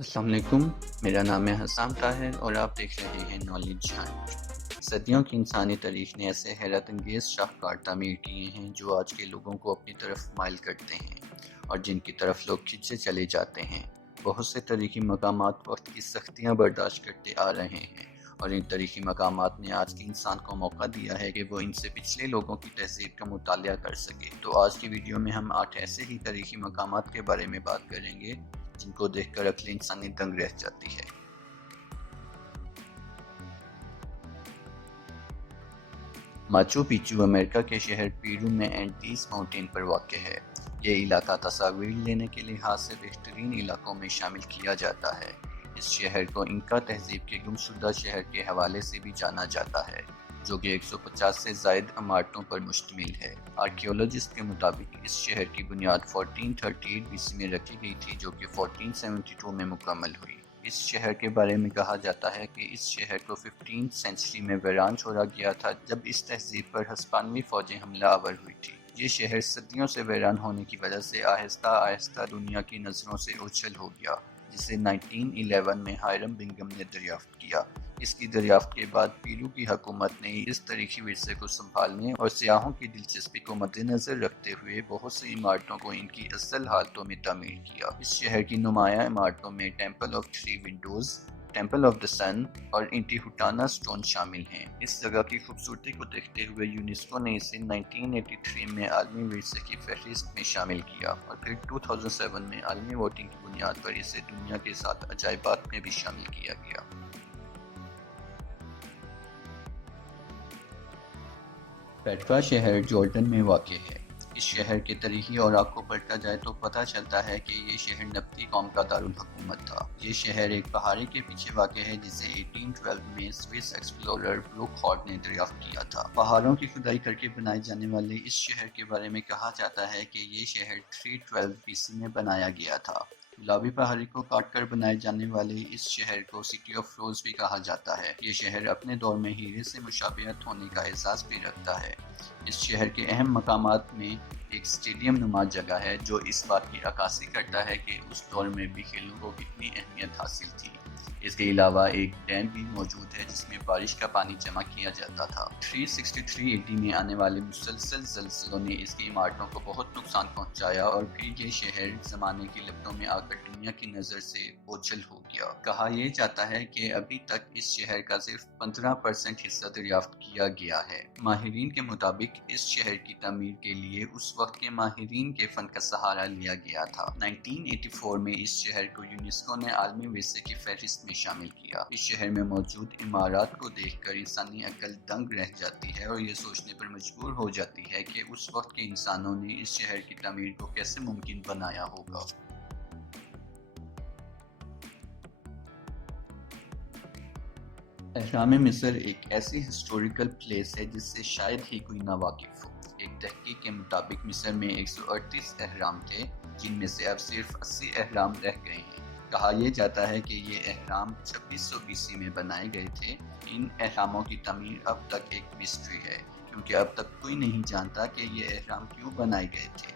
السلام علیکم، میرا نام ہے حسام طاہر اور آپ دیکھ رہے ہیں نالج چینل۔ صدیوں کی انسانی تاریخ نے ایسے حیرت انگیز شاہکار تعمیر کیے ہیں جو آج کے لوگوں کو اپنی طرف مائل کرتے ہیں اور جن کی طرف لوگ کھنچے چلے جاتے ہیں۔ بہت سے تاریخی مقامات وقت کی سختیاں برداشت کرتے آ رہے ہیں اور ان تاریخی مقامات نے آج کے انسان کو موقع دیا ہے کہ وہ ان سے پچھلے لوگوں کی تہذیب کا مطالعہ کر سکے۔ تو آج کی ویڈیو میں ہم 8 ایسے ہی تاریخی مقامات کے بارے میں بات کریں گے جن کو دیکھ کر عقل انسانی دنگ رہ جاتی ہے۔ ماچو پیچو امریکہ کے شہر پیرو میں اینڈیز ماؤنٹین پر واقع ہے۔ یہ علاقہ تصاویر لینے کے لحاظ سے بہترین علاقوں میں شامل کیا جاتا ہے۔ اس شہر کو انکا تہذیب کے گمشدہ شہر کے حوالے سے بھی جانا جاتا ہے، جو کہ 150 سے زائد عمارتوں پر مشتمل ہے۔ آرکیولوجسٹ کے مطابق اس شہر کی بنیاد 1438 BC میں رکھی گئی تھی، جو کہ 1472 میں مکمل ہوئی۔ اس شہر کے بارے میں کہا جاتا ہے کہ اس شہر کو 15 سینچری میں ویران چھوڑا گیا تھا جب اس تہذیب پر ہسپانوی فوجیں حملہ آور ہوئی تھی۔ یہ شہر صدیوں سے ویران ہونے کی وجہ سے آہستہ آہستہ دنیا کی نظروں سے اوجھل ہو گیا، جسے 1911 میں ہائرم بنگم نے دریافت کیا۔ اس کی دریافت کے بعد پیرو کی حکومت نے اس تاریخی ورثے کو سنبھالنے اور سیاحوں کی دلچسپی کو مد نظر رکھتے ہوئے بہت سی عمارتوں کو ان کی اصل حالتوں میں تعمیر کیا۔ اس شہر کی نمایاں عمارتوں میں temple of three windows, temple of the sun اور انٹیہوٹانا اسٹون شامل ہیں۔ اس جگہ کی خوبصورتی کو دیکھتے ہوئے یونیسکو نے اسے 1983 میں عالمی ورثے کی فہرست میں شامل کیا اور پھر 2007 میں عالمی ووٹنگ کی بنیاد پر اسے دنیا کے 7 عجائبات میں بھی شامل کیا گیا۔ پیٹرا شہر جارڈن میں واقع ہے۔ اس شہر کے تاریخی اوراق کو پلٹا جائے تو پتہ چلتا ہے کہ یہ شہر نبطی قوم کا دارالحکومت تھا۔ یہ شہر ایک پہاڑی کے پیچھے واقع ہے جسے 1812 میں سوئس ایکسپلورر بروک ہارٹ نے دریافت کیا تھا۔ پہاڑوں کی کھدائی کر کے بنائے جانے والے اس شہر کے بارے میں کہا جاتا ہے کہ یہ شہر 312 BC میں بنایا گیا تھا۔ گلابی پہاڑی کو کاٹ کر بنائے جانے والے اس شہر کو سٹی آف روز بھی کہا جاتا ہے۔ یہ شہر اپنے دور میں ہیرے سے مشابہت ہونے کا احساس بھی رکھتا ہے۔ اس شہر کے اہم مقامات میں ایک اسٹیڈیم نما جگہ ہے جو اس بات کی عکاسی کرتا ہے کہ اس دور میں بھی کھیلوں کو کتنی اہمیت حاصل تھی۔ اس کے علاوہ ایک ڈیم بھی موجود ہے جس میں بارش کا پانی جمع کیا جاتا تھا۔ 363 AD میں آنے والے مسلسل زلزلوں نے اس کی عمارتوں کو بہت نقصان پہنچایا اور پھر یہ شہر زمانے کی لپٹوں میں آ کر دنیا کی نظر سے اوجھل ہو گیا۔ کہا یہ جاتا ہے کہ ابھی تک اس شہر کا صرف 15% حصہ دریافت کیا گیا ہے۔ ماہرین کے مطابق اس شہر کی تعمیر کے لیے اس وقت کے ماہرین کے فن کا سہارا لیا گیا تھا۔ 1984 میں اس شہر کو یونیسکو نے عالمی ورثے کی فہرست میں شامل کیا۔ اس شہر میں موجود عمارات کو دیکھ کر انسانی عقل دنگ رہ جاتی ہے اور یہ سوچنے پر مجبور ہو جاتی ہے کہ اس وقت کے انسانوں نے اس شہر کی تعمیر کو کیسے ممکن بنایا ہوگا۔ اہرام مصر ایک ایسی ہسٹوریکل پلیس ہے جس سے شاید ہی کوئی نا واقف ہو۔ ایک تحقیق کے مطابق مصر میں 138 اہرام تھے، جن میں سے اب صرف 80 اہرام رہ گئے ہیں۔ کہا یہ جاتا ہے کہ یہ اہرام 2600 BC میں بنائے گئے تھے۔ ان اہراموں کی تعمیر اب تک ایک مسٹری ہے، کیونکہ اب تک کوئی نہیں جانتا کہ یہ اہرام کیوں بنائے گئے تھے۔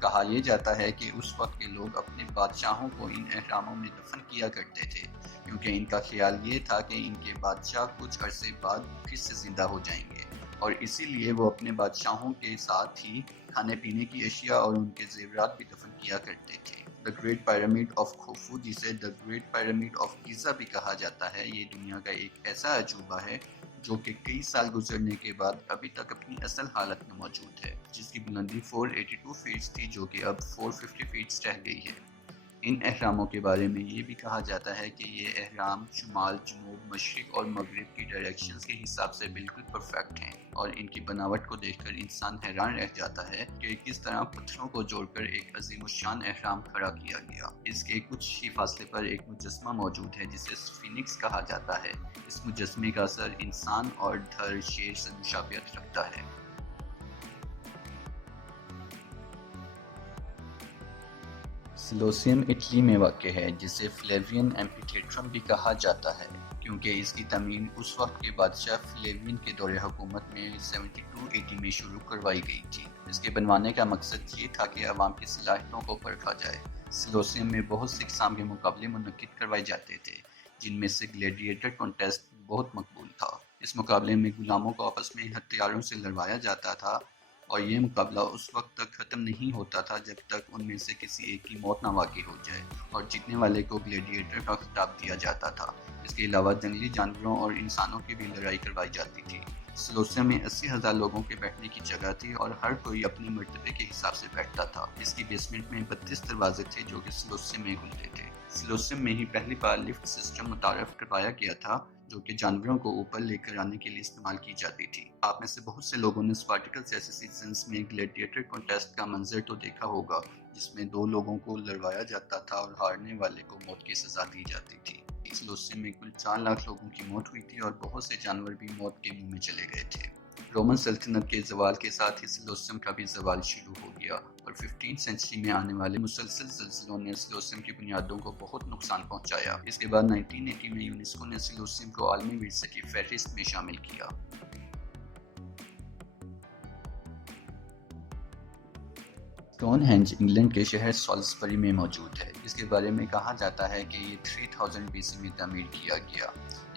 کہا یہ جاتا ہے کہ اس وقت کے لوگ اپنے بادشاہوں کو ان اہراموں میں دفن کیا کرتے تھے، کیونکہ ان کا خیال یہ تھا کہ ان کے بادشاہ کچھ عرصے بعد پھر سے زندہ ہو جائیں گے، اور اسی لیے وہ اپنے بادشاہوں کے ساتھ ہی کھانے پینے کی اشیاء اور ان کے زیورات بھی دفن کیا کرتے تھے۔ The great pyramid of Khufu, جسے دی گریٹ پیرامڈ آف گیزا بھی کہا جاتا ہے، یہ دنیا کا ایک ایسا عجوبہ ہے جو کہ کئی سال گزرنے کے بعد ابھی تک اپنی اصل حالت میں موجود ہے، جس کی بلندی 482 فیٹ تھی جو کہ اب 450 فیٹ رہ گئی ہے۔ ان اہراموں کے بارے میں یہ بھی کہا جاتا ہے کہ یہ اہرام شمال، جنوب، مشرق اور مغرب کی ڈائریکشنز کے حساب سے بالکل پرفیکٹ ہیں، اور ان کی بناوٹ کو دیکھ کر انسان حیران رہ جاتا ہے کہ کس طرح پتھروں کو جوڑ کر ایک عظیم الشان اہرام کھڑا کیا گیا۔ اس کے کچھ ہی فاصلے پر ایک مجسمہ موجود ہے جسے سفینکس کہا جاتا ہے۔ اس مجسمے کا سر انسان اور دھڑ شیر سے مشابہت رکھتا ہے۔ سلوسیم اٹلی میں واقع ہے، جسے فلیوین ایمپیتھیٹرم بھی کہا جاتا ہے، کیونکہ اس کی تعمیر اس وقت کے بادشاہ فلیوین کے دور حکومت میں 72 میں شروع کروائی گئی تھی۔ اس کے بنوانے کا مقصد یہ تھا کہ عوام کی صلاحیتوں کو پرکھا جائے۔ سلوسیم میں بہت سے اقسام کے مقابلے منعقد کروائے جاتے تھے، جن میں سے گلیڈیٹر کانٹیسٹ بہت مقبول تھا۔ اس مقابلے میں غلاموں کو آپس میں ہتھیاروں سے لڑوایا جاتا تھا، اور یہ مقابلہ اس وقت تک ختم نہیں ہوتا تھا جب تک ان میں سے کسی ایک کی موت نہ واقع ہو جائے، اور جیتنے والے کو گلیڈیٹر کا خطاب دیا جاتا تھا۔ اس کے علاوہ جنگلی جانوروں اور انسانوں کی بھی لڑائی کروائی جاتی تھی۔ سلوسیم میں 80,000 لوگوں کے بیٹھنے کی جگہ تھی، اور ہر کوئی اپنے مرتبے کے حساب سے بیٹھتا تھا۔ اس کی بیسمنٹ میں 32 دروازے تھے جو کہ سلوسیم میں کھلتے تھے۔ سلوسیم میں ہی پہلی بار لفٹ سسٹم متعارف کروایا گیا تھا، جو کہ جانوروں کو اوپر لے کر آنے کے لیے استعمال کی جاتی تھی۔ آپ میں سے بہت سے لوگوں نے اسپارٹیکس جیسے سیزنز میں گلیڈیٹر کانٹیسٹ کا منظر تو دیکھا ہوگا، جس میں دو لوگوں کو لڑوایا جاتا تھا اور ہارنے والے کو موت کی سزا دی جاتی تھی۔ اس لوسے میں کل 4 لاکھ لوگوں کی موت ہوئی تھی، اور بہت سے جانور بھی موت کے منہ میں چلے گئے تھے۔ رومن سلطنت کے زوال کے ساتھ ہی سلوسیم کا بھی زوال شروع ہو گیا، اور 15 سینچری میں آنے والے مسلسل زلزلوں نے سلوسیم کی بنیادوں کو بہت نقصان پہنچایا۔ اس کے بعد 1980 میں یونیسکو نے سلوسیم کو عالمی ورثے کی فہرست میں شامل کیا۔ اسٹون ہینج انگلینڈ کے شہر سالزبری میں موجود ہے۔ اس کے بارے میں کہا جاتا ہے کہ یہ 3000 BC میں تعمیر کیا گیا۔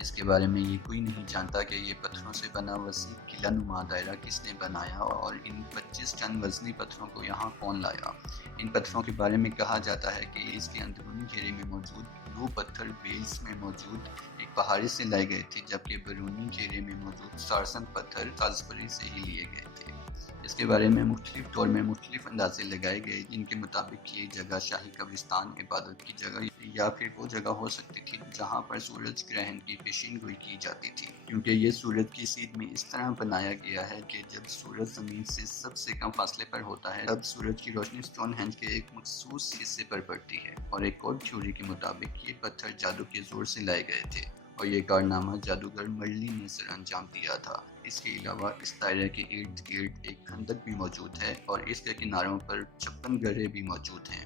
اس کے بارے میں یہ کوئی نہیں جانتا کہ یہ پتھروں سے بنا وسیع قلعہ نما دائرہ کس نے بنایا، اور ان 25 ٹن وزنی پتھروں کو یہاں کون لایا۔ ان پتھروں کے بارے میں کہا جاتا ہے کہ اس کے اندرونی گھیرے میں موجود بلو پتھر ویلز میں موجود ایک پہاڑی سے لائے گئے تھے، جبکہ بیرونی گھیرے میں موجود سارسن پتھر سالزبری سے ہی لیے گئے تھے۔ اس کے بارے میں مختلف دور میں مختلف اندازے لگائے گئے، جن کے مطابق یہ جگہ شاہی قبرستان، عبادت کی جگہ، یا پھر وہ جگہ ہو سکتی تھی جہاں پر سورج گرہن کی پیشین گوئی کی جاتی تھی، کیونکہ یہ سورج کی سیدھ میں اس طرح بنایا گیا ہے کہ جب سورج زمین سے سب سے کم فاصلے پر ہوتا ہے تب سورج کی روشنی اسٹون ہینج کے ایک مخصوص حصے پر پڑتی ہے۔ اور ایک اور تھیوری کے مطابق یہ پتھر جادو کے زور سے لائے گئے تھے، اور یہ کارنامہ جادوگر مرلن نے سر انجام دیا تھا۔ اس کے علاوہ اس دائرے کے ارد گرد ایک خندق بھی موجود ہے، اور اس کے کناروں پر 56 گڑھے بھی موجود ہیں۔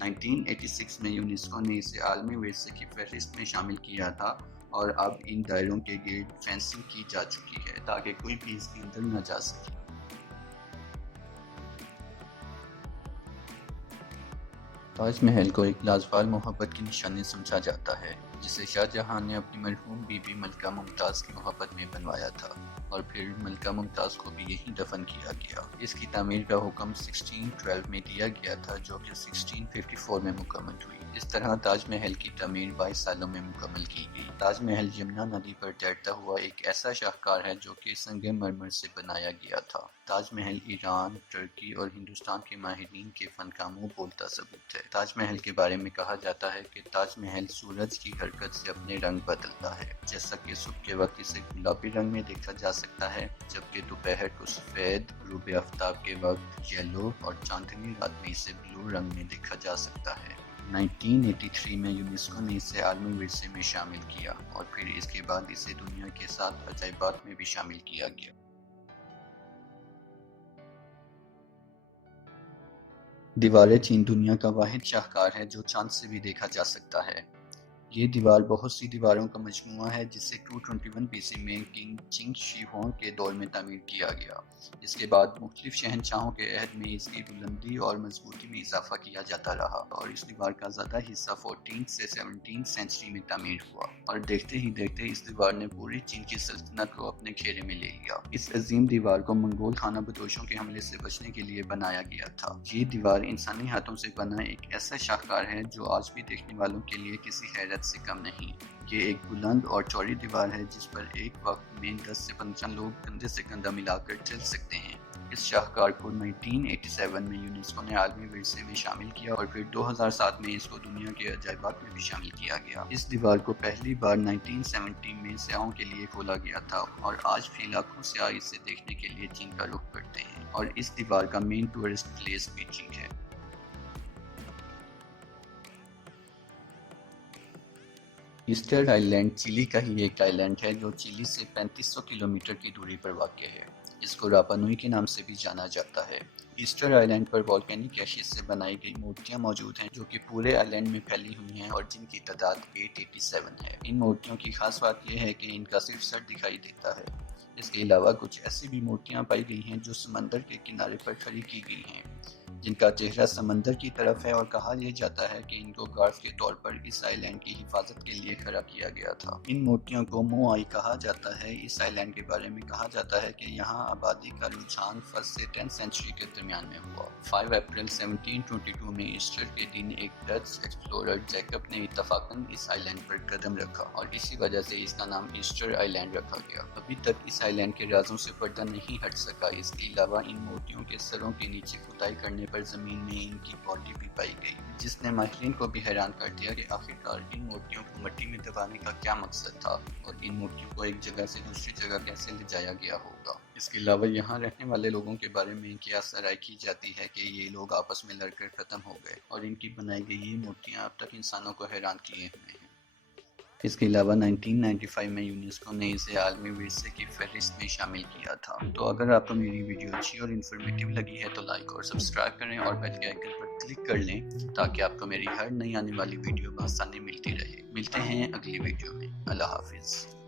1986 میں یونیسکو نے اسے عالمی ورثے کی فہرست میں شامل کیا تھا، اور اب ان دائروں کے گرد فینسنگ کی جا چکی ہے تاکہ کوئی بھی اس کے اندر نہ جا سکے۔ تاج محل کو ایک لازوال محبت کی نشانی سمجھا جاتا ہے، جسے شاہ جہاں نے اپنی مرحوم بی بی ملکہ ممتاز کی محبت میں بنوایا تھا، اور پھر ملکہ ممتاز کو بھی یہیں دفن کیا گیا۔ اس کی تعمیر کا حکم 1612 میں دیا گیا تھا، جو کہ 1654 میں مکمل ہوئی۔ اس طرح تاج محل کی تعمیر 22 سالوں میں مکمل کی گئی۔ تاج محل یمنا ندی پر تیرتا ہوا ایک ایسا شاہکار ہے جو کہ سنگ مرمر سے بنایا گیا تھا۔ تاج محل ایران، ترکی اور ہندوستان کے ماہرین کے فن کا منہ بولتا ثبوت ہے۔ تاج محل کے بارے میں کہا جاتا ہے کہ تاج محل سورج کی حرکت سے اپنے رنگ بدلتا ہے، جیسا کہ صبح کے وقت اسے گلابی رنگ میں دیکھا جا سکتا ہے، جبکہ دوپہر کو سفید، غروب آفتاب کے وقت یلو، اور چاندنی رات میں اسے بلو رنگ میں دیکھا جا سکتا ہے۔ 1983 میں یونیسکو نے اسے عالمی ورثے میں شامل کیا، اور پھر اس کے بعد اسے دنیا کے 7 عجائبات میں بھی شامل کیا گیا۔ دیوار چین دنیا کا واحد شاہکار ہے جو چاند سے بھی دیکھا جا سکتا ہے۔ یہ دیوار بہت سی دیواروں کا مجموعہ ہے جسے 221 BC میں کنگ چنگ شی ہونگ کے دور میں تعمیر کیا گیا۔ اس کے بعد مختلف شہنشاہوں کے عہد میں اس کی بلندی اور مضبوطی میں اضافہ کیا جاتا رہا، اور اس دیوار کا زیادہ حصہ 14 سے 17 سینچری میں تعمیر ہوا، اور دیکھتے ہی دیکھتے اس دیوار نے پوری چین کی سلطنت کو اپنے گھیرے میں لے لیا۔ اس عظیم دیوار کو منگول خانہ بدوشوں کے حملے سے بچنے کے لیے بنایا گیا تھا۔ یہ دیوار انسانی ہاتھوں سے بنا ایک ایسا شاہکار ہے جو آج بھی دیکھنے والوں کے لیے کسی حیرت سے کم نہیں۔ یہ ایک بلند اور چوڑی دیوار ہے جس پر ایک وقت میں 10 سے 15 لوگ کندھے سے کندھا ملا کر چل سکتے ہیں۔ اس شاہکار کو 1987 میں یونیسکو نے عالمی ورثے میں شامل کیا، اور پھر 2007 میں اس کو دنیا کے عجائبات میں بھی شامل کیا گیا۔ اس دیوار کو پہلی بار 1970 میں سیاحوں کے لیے کھولا گیا تھا، اور آج بھی لاکھوں سیاح اسے دیکھنے کے لیے چین کا رخ کرتے ہیں، اور اس دیوار کا مین ٹورسٹ پلیس بھی چین ہے۔ ایسٹر آئی لینڈ چلی کا ہی ایک آئی لینڈ ہے جو چلی سے 3500 کلومیٹر کی دوری پر واقع ہے۔ اس کو راپا نوئی کے نام سے بھی جانا جاتا ہے۔ ایسٹر آئلینڈ پر والکینک ایشز سے بنائی گئی مورتیاں موجود ہیں جو کہ پورے آئلینڈ میں پھیلی ہوئی ہیں اور جن کی تعداد 887 ہے۔ ان مورتیوں کی خاص بات یہ ہے کہ ان کا صرف سر دکھائی دیتا ہے۔ اس کے علاوہ کچھ ایسی بھی مورتیاں پائی گئی ہیں جو سمندر کے کنارے پر کھڑی کی گئی ہیں، جن کا چہرہ سمندر کی طرف ہے، اور کہا یہ جاتا ہے کہ ان کو گارڈ کے طور پر اس آئلینڈ کی حفاظت کے لیے کھڑا کیا گیا تھا۔ ان مورتیوں کو موآئی کہا جاتا ہے۔ اس آئلینڈ کے بارے میں کہا جاتا ہے کہ یہاں آبادی کا رجحان 1 سے 10 سینچری کے درمیان میں ہوا۔ 5 اپریل 1722 میں ایسٹر کے دن ایک ڈچ ایکسپلورر جیکب نے اتفاقاً اس آئلینڈ پر قدم رکھا اور اسی وجہ سے اس کا نام ایسٹر آئلینڈ رکھا گیا۔ ابھی تک اس آئلینڈ کے رازوں سے پردہ نہیں ہٹ سکا۔ اس کے علاوہ ان مورتیوں کے سروں کے نیچے کھدائی کرنے پر زمین میں ان کی باڈی بھی پائی گئی، جس نے ماہرین کو بھی حیران کر دیا کہ آخرکار ان مورتیوں کو مٹی میں دبانے کا کیا مقصد تھا اور ان مورتیوں کو ایک جگہ سے دوسری جگہ کیسے لے جایا گیا ہوگا۔ اس کے علاوہ یہاں رہنے والے لوگوں کے بارے میں قیاس رائے کی جاتی ہے کہ یہ لوگ آپس میں لڑ کر ختم ہو گئے اور ان کی بنائی گئی یہ مورتیاں اب تک انسانوں کو حیران کیے ہوئے ہیں۔ اس کے علاوہ 1995 میں یونیسکو نے اسے عالمی ورثے کی فہرست میں شامل کیا تھا۔ تو اگر آپ کو میری ویڈیو اچھی اور انفارمیٹیو لگی ہے تو لائک اور سبسکرائب کریں اور بیل کے آئیکن پر کلک کر لیں تاکہ آپ کو میری ہر نئی آنے والی ویڈیو بآسانی ملتی رہے۔ ملتے ہیں اگلی ویڈیو میں۔ اللہ حافظ۔